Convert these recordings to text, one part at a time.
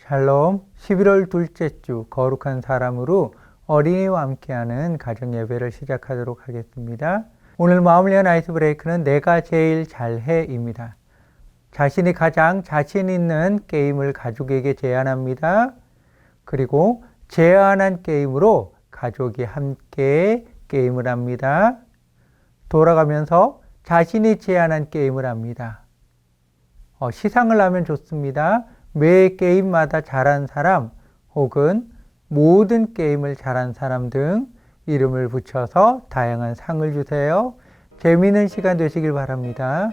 샬롬, 11월 둘째 주 거룩한 사람으로 어린이와 함께하는 가정예배를 시작하도록 하겠습니다. 오늘 마음을 위한 아이스 브레이크는 내가 제일 잘해입니다. 자신이 가장 자신 있는 게임을 가족에게 제안합니다. 그리고 제안한 게임으로 가족이 함께 게임을 합니다. 돌아가면서 자신이 제안한 게임을 합니다. 시상을 하면 좋습니다. 매 게임마다 잘한 사람 혹은 모든 게임을 잘한 사람 등 이름을 붙여서 다양한 상을 주세요. 재미있는 시간 되시길 바랍니다.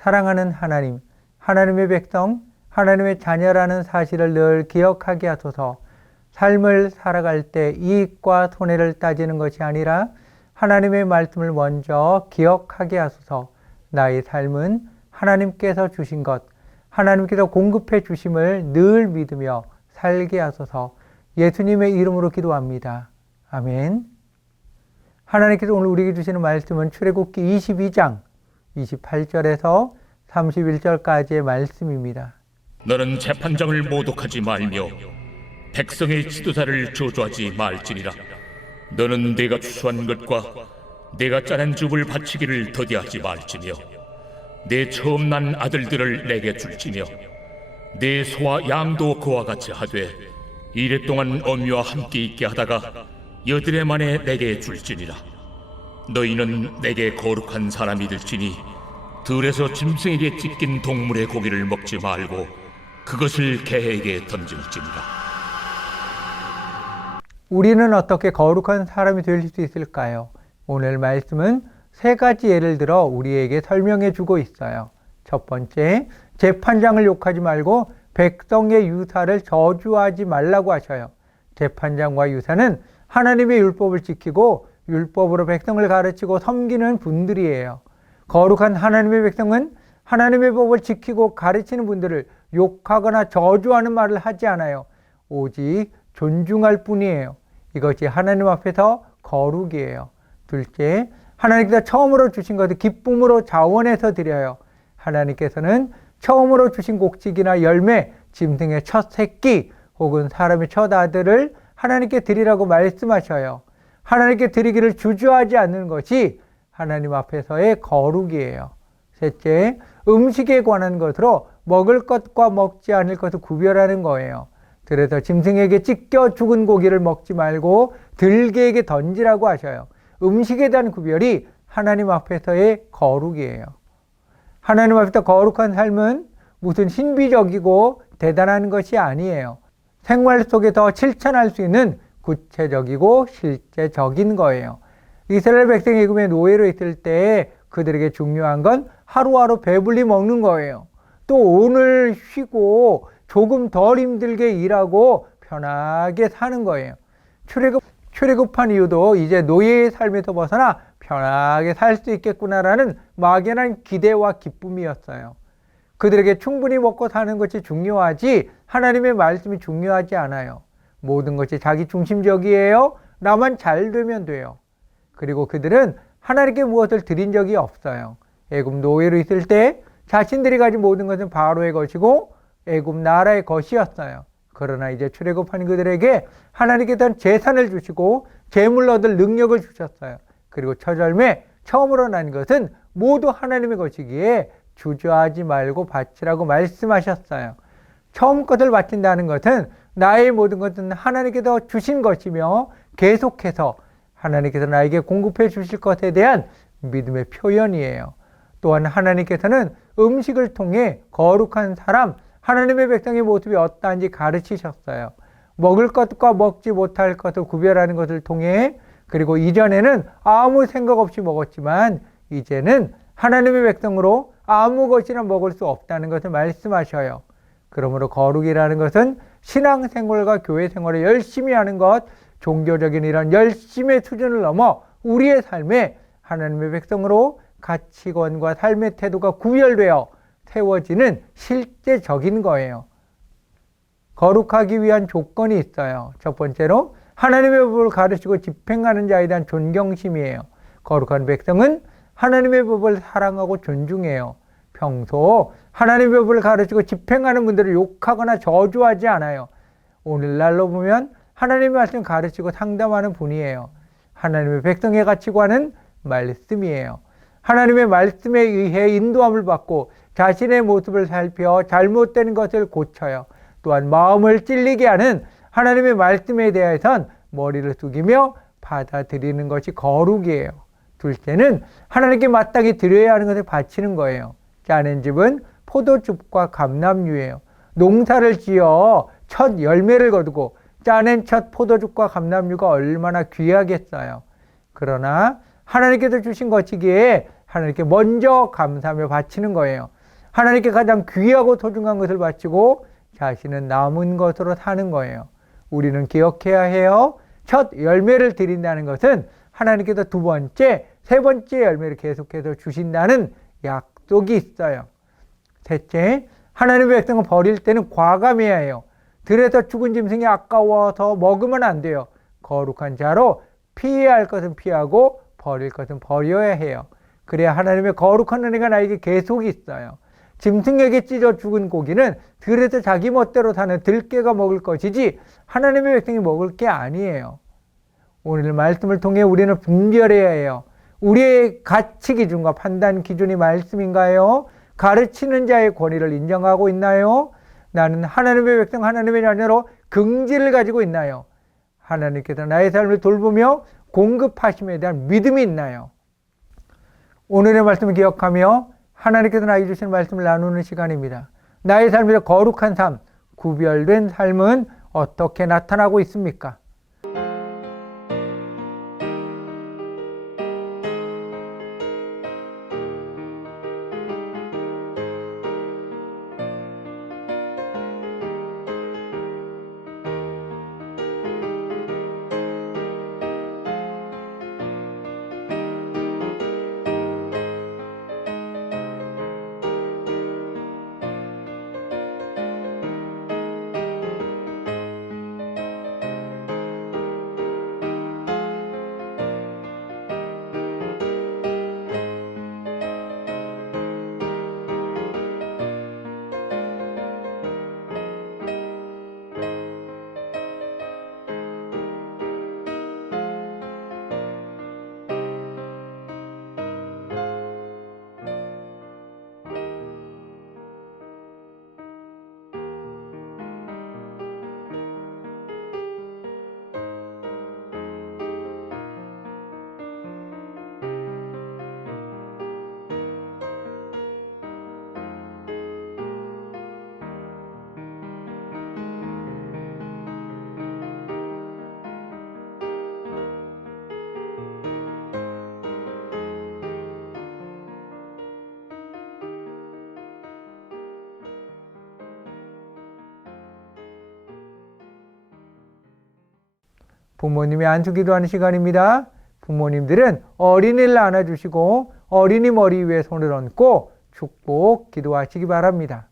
사랑하는 하나님, 하나님의 백성, 하나님의 자녀라는 사실을 늘 기억하게 하소서. 삶을 살아갈 때 이익과 손해를 따지는 것이 아니라 하나님의 말씀을 먼저 기억하게 하소서. 나의 삶은 하나님께서 주신 것, 하나님께서 공급해 주심을 늘 믿으며 살게 하소서. 예수님의 이름으로 기도합니다. 아멘. 하나님께서 오늘 우리에게 주시는 말씀은 출애굽기 22장 28절에서 31절까지의 말씀입니다. 너는 재판장을 모독하지 말며 백성의 지도자를 저주하지 말지니라. 너는 내가 추수한 것과 내가 짜낸 줍을 바치기를 더디하지 말지며 내 처음 난 아들들을 내게 줄지며 내 소와 양도 그와 같이 하되 이랫동안 어미와 함께 있게 하다가 여드레 만에 내게 줄지니라. 너희는 내게 거룩한 사람이 될지니 들에서 짐승에게 찢긴 동물의 고기를 먹지 말고 그것을 개에게 던질지니라. 우리는 어떻게 거룩한 사람이 될 수 있을까요? 오늘 말씀은 세 가지 예를 들어 우리에게 설명해 주고 있어요. 첫 번째, 재판장을 욕하지 말고 백성의 유사를 저주하지 말라고 하셔요. 재판장과 유사는 하나님의 율법을 지키고 율법으로 백성을 가르치고 섬기는 분들이에요. 거룩한 하나님의 백성은 하나님의 법을 지키고 가르치는 분들을 욕하거나 저주하는 말을 하지 않아요. 오직 존중할 뿐이에요. 이것이 하나님 앞에서 거룩이에요. 둘째, 하나님께서 처음으로 주신 것을 기쁨으로 자원해서 드려요. 하나님께서는 처음으로 주신 곡식이나 열매, 짐승의 첫 새끼 혹은 사람의 첫 아들을 하나님께 드리라고 말씀하셔요. 하나님께 드리기를 주저하지 않는 것이 하나님 앞에서의 거룩이에요. 셋째, 음식에 관한 것으로 먹을 것과 먹지 않을 것을 구별하는 거예요. 그래서 짐승에게 찢겨 죽은 고기를 먹지 말고 들개에게 던지라고 하셔요. 음식에 대한 구별이 하나님 앞에서의 거룩이에요. 하나님 앞에서 거룩한 삶은 무슨 신비적이고 대단한 것이 아니에요. 생활 속에서 실천할 수 있는 구체적이고 실제적인 거예요. 이스라엘 백성이 애굽의 노예로 있을 때 그들에게 중요한 건 하루하루 배불리 먹는 거예요. 또 오늘 쉬고 조금 덜 힘들게 일하고 편하게 사는 거예요. 출애굽한 이유도 이제 노예의 삶에서 벗어나 편하게 살 수 있겠구나라는 막연한 기대와 기쁨이었어요. 그들에게 충분히 먹고 사는 것이 중요하지 하나님의 말씀이 중요하지 않아요. 모든 것이 자기 중심적이에요. 나만 잘 되면 돼요. 그리고 그들은 하나님께 무엇을 드린 적이 없어요. 애굽 노예로 있을 때 자신들이 가진 모든 것은 바로의 것이고 애굽 나라의 것이었어요. 그러나 이제 출애굽한 그들에게 하나님께서 재산을 주시고 재물을 얻을 능력을 주셨어요. 그리고 첫 열매 처음으로 난 것은 모두 하나님의 것이기에 주저하지 말고 바치라고 말씀하셨어요. 처음 것을 바친다는 것은 나의 모든 것은 하나님께서 주신 것이며 계속해서 하나님께서 나에게 공급해 주실 것에 대한 믿음의 표현이에요. 또한 하나님께서는 음식을 통해 거룩한 사람, 하나님의 백성의 모습이 어떠한지 가르치셨어요. 먹을 것과 먹지 못할 것을 구별하는 것을 통해, 그리고 이전에는 아무 생각 없이 먹었지만 이제는 하나님의 백성으로 아무 것이나 먹을 수 없다는 것을 말씀하셔요. 그러므로 거룩이라는 것은 신앙생활과 교회생활을 열심히 하는 것, 종교적인 이런 열심의 수준을 넘어 우리의 삶에 하나님의 백성으로 가치관과 삶의 태도가 구별되어 세워지는 실제적인 거예요. 거룩하기 위한 조건이 있어요. 첫 번째로 하나님의 법을 가르치고 집행하는 자에 대한 존경심이에요. 거룩한 백성은 하나님의 법을 사랑하고 존중해요. 평소 하나님의 법을 가르치고 집행하는 분들을 욕하거나 저주하지 않아요. 오늘날로 보면 하나님의 말씀 가르치고 상담하는 분이에요. 하나님의 백성의 가치관은 말씀이에요. 하나님의 말씀에 의해 인도함을 받고 자신의 모습을 살펴 잘못된 것을 고쳐요. 또한 마음을 찔리게 하는 하나님의 말씀에 대해선 머리를 숙이며 받아들이는 것이 거룩이에요. 둘째는 하나님께 마땅히 드려야 하는 것을 바치는 거예요. 짜낸 즙은 포도즙과 감람유예요. 농사를 지어 첫 열매를 거두고 짜낸 첫 포도즙과 감람유가 얼마나 귀하겠어요. 그러나 하나님께서 주신 것이기에 하나님께 먼저 감사하며 바치는 거예요. 하나님께 가장 귀하고 소중한 것을 바치고 자신은 남은 것으로 사는 거예요. 우리는 기억해야 해요. 첫 열매를 드린다는 것은 하나님께서 두 번째, 세 번째 열매를 계속해서 주신다는 약속이 있어요. 셋째, 하나님의 백성을 버릴 때는 과감해야 해요. 들에서 죽은 짐승이 아까워서 먹으면 안 돼요. 거룩한 자로 피해야 할 것은 피하고 버릴 것은 버려야 해요. 그래야 하나님의 거룩한 은혜가 나에게 계속 있어요. 짐승에게 찢어 죽은 고기는 들에서 자기 멋대로 사는 들깨가 먹을 것이지 하나님의 백성이 먹을 게 아니에요. 오늘 말씀을 통해 우리는 분별해야 해요. 우리의 가치 기준과 판단 기준이 말씀인가요? 가르치는 자의 권위를 인정하고 있나요? 나는 하나님의 백성, 하나님의 자녀로 긍지를 가지고 있나요? 하나님께서 나의 삶을 돌보며 공급하심에 대한 믿음이 있나요? 오늘의 말씀을 기억하며 하나님께서 나에게 주신 말씀을 나누는 시간입니다. 나의 삶에서 거룩한 삶, 구별된 삶은 어떻게 나타나고 있습니까? 부모님이 안수기도하는 시간입니다. 부모님들은 어린이를 안아주시고 어린이 머리 위에 손을 얹고 축복 기도하시기 바랍니다.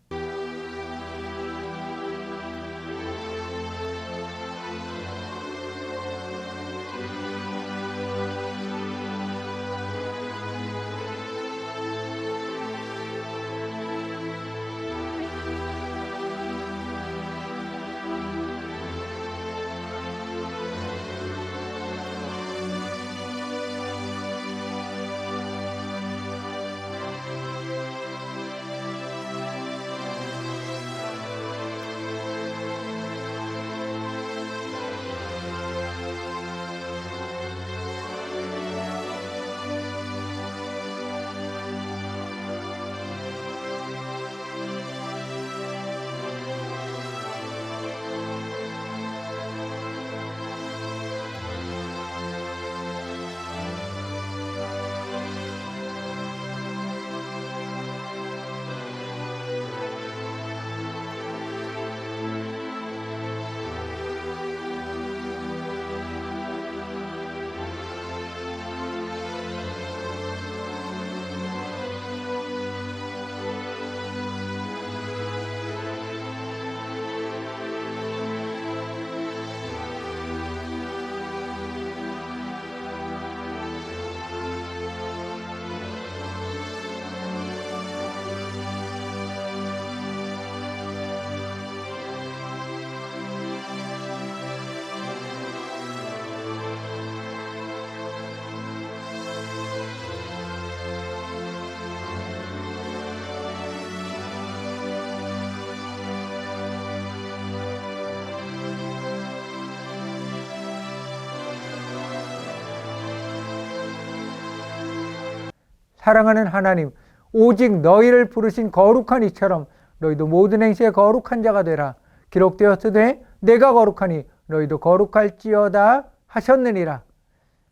사랑하는 하나님, 오직 너희를 부르신 거룩한 이처럼 너희도 모든 행실에 거룩한 자가 되라. 기록되었으되 내가 거룩하니 너희도 거룩할지어다 하셨느니라.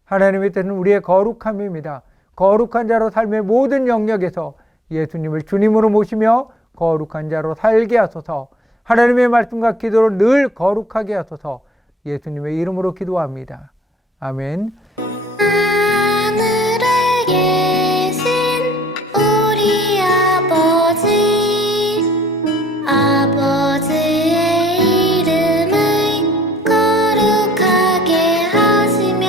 하나님의 뜻은 우리의 거룩함입니다. 거룩한 자로 삶의 모든 영역에서 예수님을 주님으로 모시며 거룩한 자로 살게 하소서. 하나님의 말씀과 기도로 늘 거룩하게 하소서. 예수님의 이름으로 기도합니다. 아멘. 하늘에 계신 우리 아버지, 아버지의 이름을 거룩하게 하시며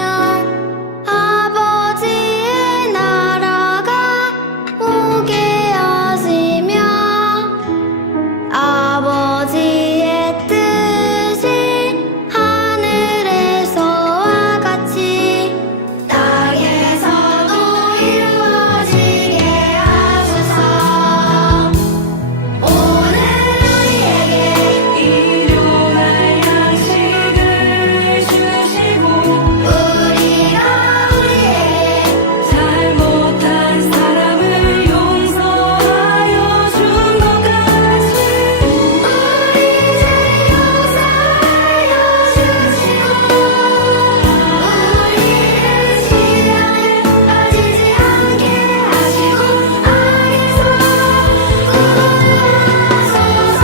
아버지의 나라가 오게 하시며 아버지의 뜻이 하늘에서와 같이 땅에서도 이루어지게 하소서. 오늘 우리에게 일용할 양식을 주시고 우리가 우리에게 잘못한 사람을 용서하여 준 것 같이 우리 죄를 용서하여 주시고 우리를 시험에 빠지지 않게 하시고 악에서 구원하소서.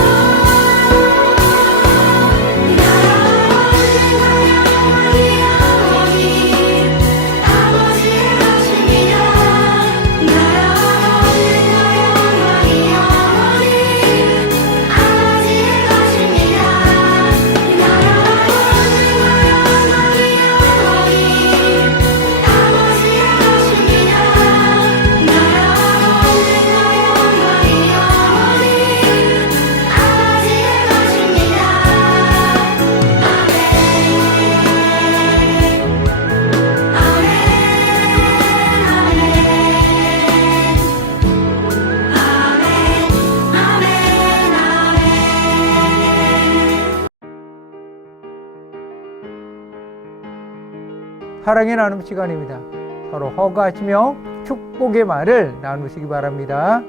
사랑의 나눔 시간입니다. 서로 허가하시며 축복의 말을 나누시기 바랍니다.